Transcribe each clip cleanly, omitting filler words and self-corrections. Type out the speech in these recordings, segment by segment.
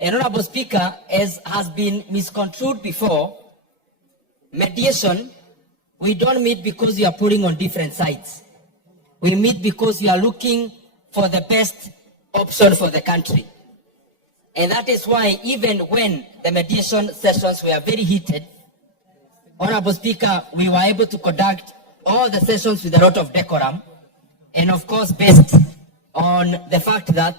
And Honorable Speaker, as has been misconstrued before, mediation, we don't meet because we are putting on different sides. We meet because we are looking for the best option for the country. And that is why even when the mediation sessions were very heated, Honorable Speaker, we were able to conduct all the sessions with a lot of decorum, and of course based on the fact that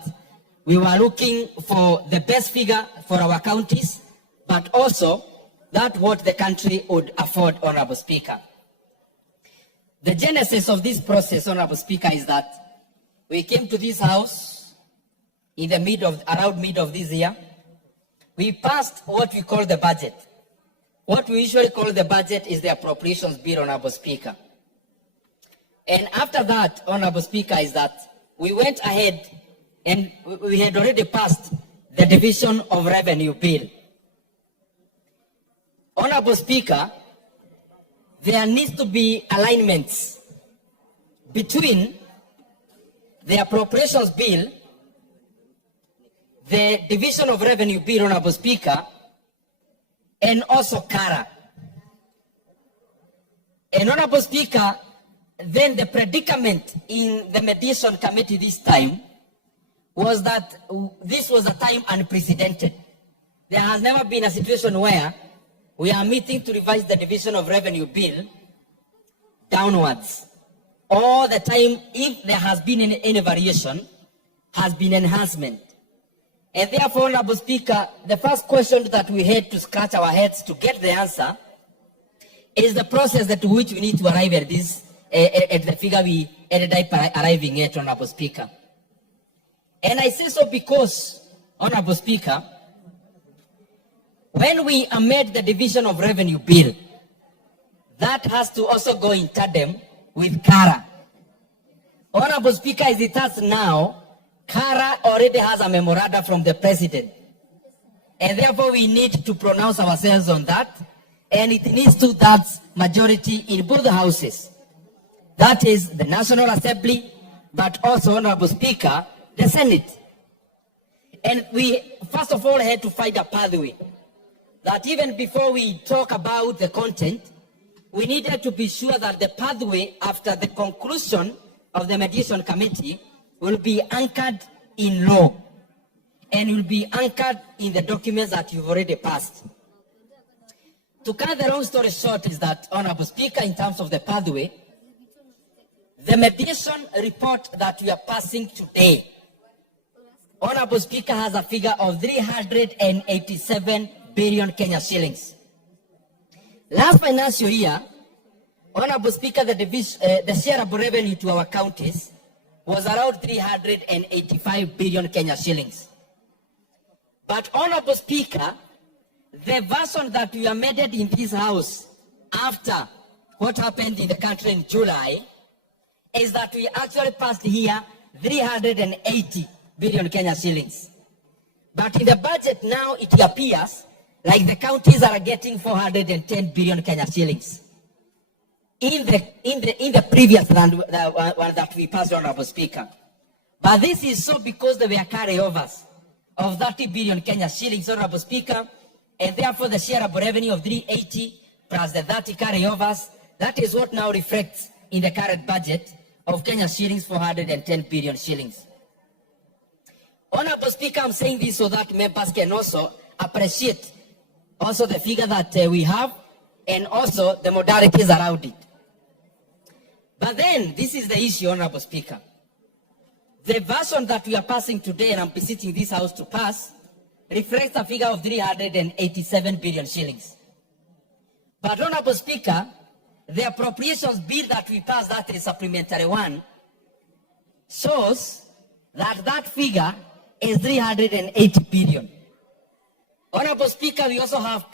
we were looking for the best figure for our counties, but also that what the country would afford, Honorable Speaker. The genesis of this process, Honorable Speaker, is that we came to this house in the around mid of this year. We passed what we call the budget. What we usually call the budget is the appropriations bill, Honorable Speaker. And after that, Honorable Speaker, is that we went ahead and we had already passed the division of revenue bill. Honorable Speaker, there needs to be alignments between the appropriations bill, the division of revenue bill, Honorable Speaker, and also Kaharu. And Honorable Speaker, then the predicament in the mediation committee this time was that this was a time unprecedented. There has never been a situation where we are meeting to revise the division of revenue bill downwards. All the time, if there has been any variation, has been enhancement. And therefore, Honorable Speaker, the first question that we had to scratch our heads to get the answer is the process at which we need to arrive at this, at the figure we ended up arriving at, Honorable Speaker. And I say so because, Honorable Speaker, when we amend the division of revenue bill, that has to also go in tandem with Kaharu. Honorable Speaker, as it has now, Kaharu already has a memoranda from the President. And therefore we need to pronounce ourselves on that. And it needs to that majority in both houses. That is the National Assembly, but also, Honorable Speaker, the Senate. And we, first of all, had to find a pathway. That even before we talk about the content, we needed to be sure that the pathway after the conclusion of the mediation committee will be anchored in law and will be anchored in the documents that you've already passed. To cut the long story short is that, Honorable Speaker, in terms of the pathway, the mediation report that we are passing today, Honorable Speaker, has a figure of 387 billion Kenya shillings. Last financial year, Honorable Speaker, the shareable revenue to our counties was around 385 billion Kenya shillings. But, Honorable Speaker, the version that we amended in this house after what happened in the country in July is that we actually passed here 380 billion Kenya shillings. But in the budget now, it appears like the counties are getting 410 billion Kenya shillings. In the previous one that we passed, Honorable Speaker. But this is so because there were carryovers of 30 billion Kenya shillings, Honorable Speaker, and therefore the shareable revenue of 380 plus the 30 carryovers, that is what now reflects in the current budget of Kenya shillings, 410 billion shillings. Honorable Speaker, I'm saying this so that members can also appreciate also the figure that we have and also the modalities around it. But then, this is the issue, Honorable Speaker. The version that we are passing today, and I'm beseeching this House to pass, reflects a figure of 387 billion shillings. But, Honorable Speaker, the appropriations bill that we passed, that is supplementary one, shows that that figure is 380 billion. Honorable Speaker, we also have